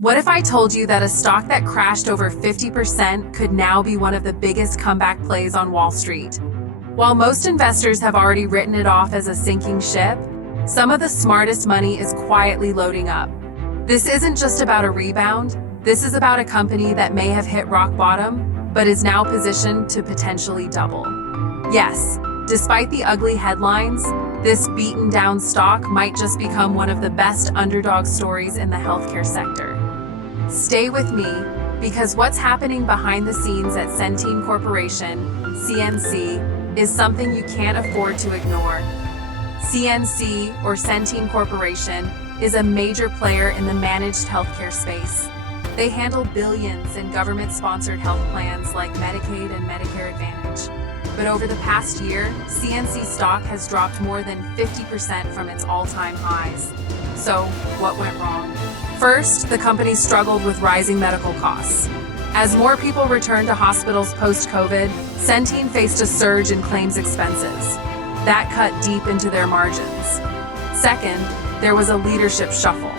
What if I told you that a stock that crashed over 50% could now be one of the biggest comeback plays on Wall Street? While most investors have already written it off as a sinking ship, some of the smartest money is quietly loading up. This isn't just about a rebound, this is about a company that may have hit rock bottom, but is now positioned to potentially double. Yes, despite the ugly headlines, this beaten down stock might just become one of the best underdog stories in the healthcare sector. Stay with me, because what's happening behind the scenes at Centene Corporation, CNC, is something you can't afford to ignore. CNC, or Centene Corporation, is a major player in the managed healthcare space. They handle billions in government-sponsored health plans like Medicaid and Medicare Advantage. But over the past year, CNC stock has dropped more than 50% from its all-time highs. So, what went wrong? First, the company struggled with rising medical costs. As more people returned to hospitals post-COVID, Centene faced a surge in claims expenses. That cut deep into their margins. Second, there was a leadership shuffle.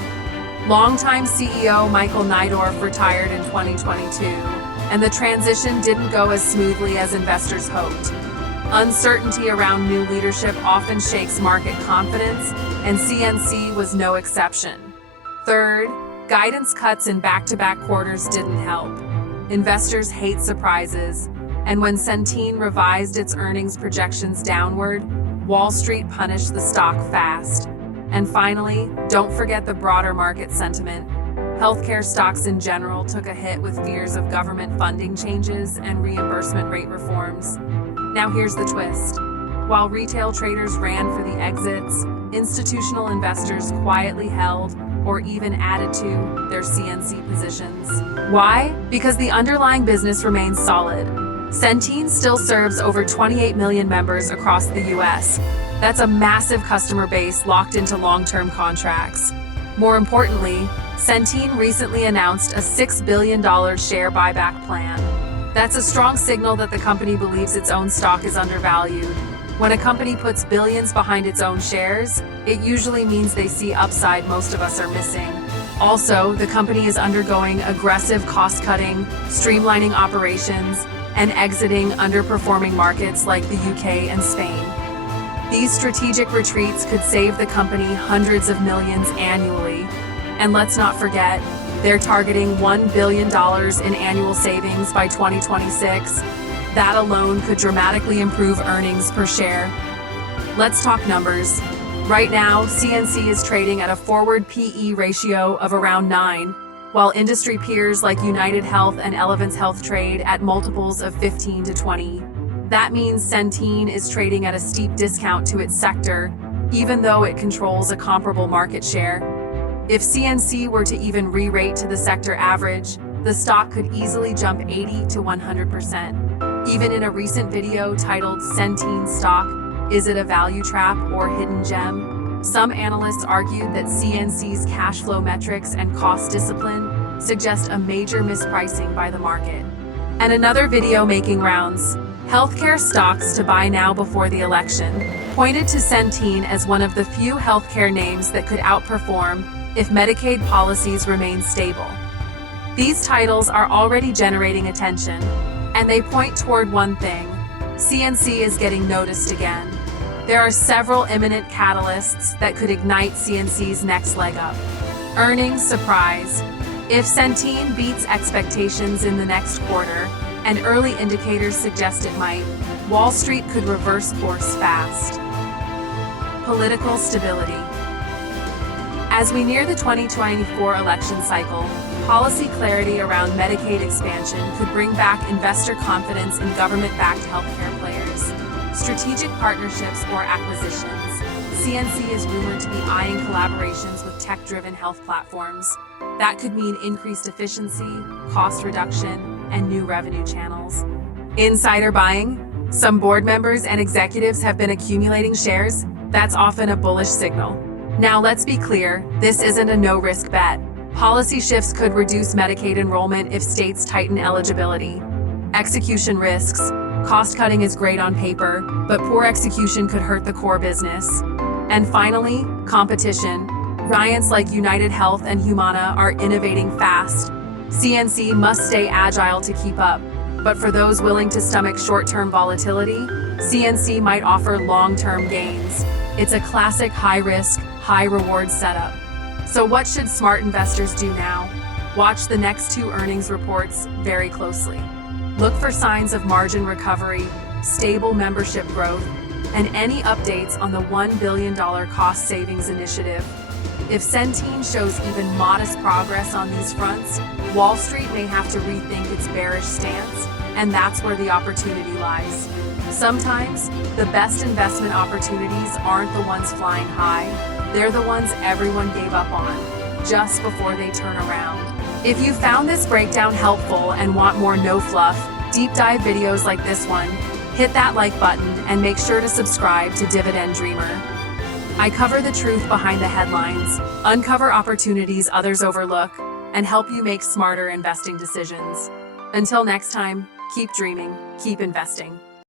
Longtime CEO Michael Neidorff retired in 2022, and the transition didn't go as smoothly as investors hoped. Uncertainty around new leadership often shakes market confidence, and CNC was no exception. Third, guidance cuts in back-to-back quarters didn't help. Investors hate surprises, and when Centene revised its earnings projections downward, Wall Street punished the stock fast. And finally, don't forget the broader market sentiment. Healthcare stocks in general took a hit with fears of government funding changes and reimbursement rate reforms. Now here's the twist. While retail traders ran for the exits, institutional investors quietly held or even added to their CNC positions. Why? Because the underlying business remains solid. Centene still serves over 28 million members across the U.S. That's a massive customer base locked into long-term contracts. More importantly, Centene recently announced a $6 billion share buyback plan. That's a strong signal that the company believes its own stock is undervalued. When a company puts billions behind its own shares, it usually means they see upside most of us are missing. Also, the company is undergoing aggressive cost-cutting, streamlining operations, and exiting underperforming markets like the UK and Spain. These strategic retreats could save the company hundreds of millions annually. And let's not forget, they're targeting $1 billion in annual savings by 2026. That alone could dramatically improve earnings per share. Let's talk numbers. Right now, CNC is trading at a forward PE ratio of around 9, while industry peers like United Health and Elevance Health trade at multiples of 15 to 20. That means Centene is trading at a steep discount to its sector, even though it controls a comparable market share. If CNC were to even re-rate to the sector average, the stock could easily jump 80 to 100%. Even in a recent video titled Centene Stock, Is It a Value Trap or Hidden Gem? Some analysts argued that CNC's cash flow metrics and cost discipline suggest a major mispricing by the market. And another video making rounds, Healthcare Stocks to Buy Now Before the Election, pointed to Centene as one of the few healthcare names that could outperform if Medicaid policies remain stable. These titles are already generating attention, and they point toward one thing: CNC is getting noticed again. There are several imminent catalysts that could ignite CNC's next leg up. Earnings surprise. If Centene beats expectations in the next quarter, and early indicators suggest it might, Wall Street could reverse course fast. Political stability. As we near the 2024 election cycle, policy clarity around Medicaid expansion could bring back investor confidence in government-backed healthcare players. Strategic partnerships or acquisitions. CNC is rumored to be eyeing collaborations with tech-driven health platforms. That could mean increased efficiency, cost reduction, and new revenue channels. Insider buying. Some board members and executives have been accumulating shares. That's often a bullish signal. Now let's be clear, this isn't a no-risk bet. Policy shifts could reduce Medicaid enrollment if states tighten eligibility. Execution risks. Cost-cutting is great on paper, but poor execution could hurt the core business. And finally, competition. Giants like United Health and Humana are innovating fast. CNC must stay agile to keep up. But for those willing to stomach short-term volatility, CNC might offer long-term gains. It's a classic high-risk, high-reward setup. So what should smart investors do now? Watch the next 2 earnings reports very closely. Look for signs of margin recovery, stable membership growth, and any updates on the $1 billion cost savings initiative. If Centene shows even modest progress on these fronts, Wall Street may have to rethink its bearish stance, and that's where the opportunity lies. Sometimes, the best investment opportunities aren't the ones flying high, they're the ones everyone gave up on, just before they turn around. If you found this breakdown helpful and want more no-fluff, deep dive videos like this one, hit that like button and make sure to subscribe to Dividend Dreamer. I cover the truth behind the headlines, uncover opportunities others overlook, and help you make smarter investing decisions. Until next time, keep dreaming, keep investing.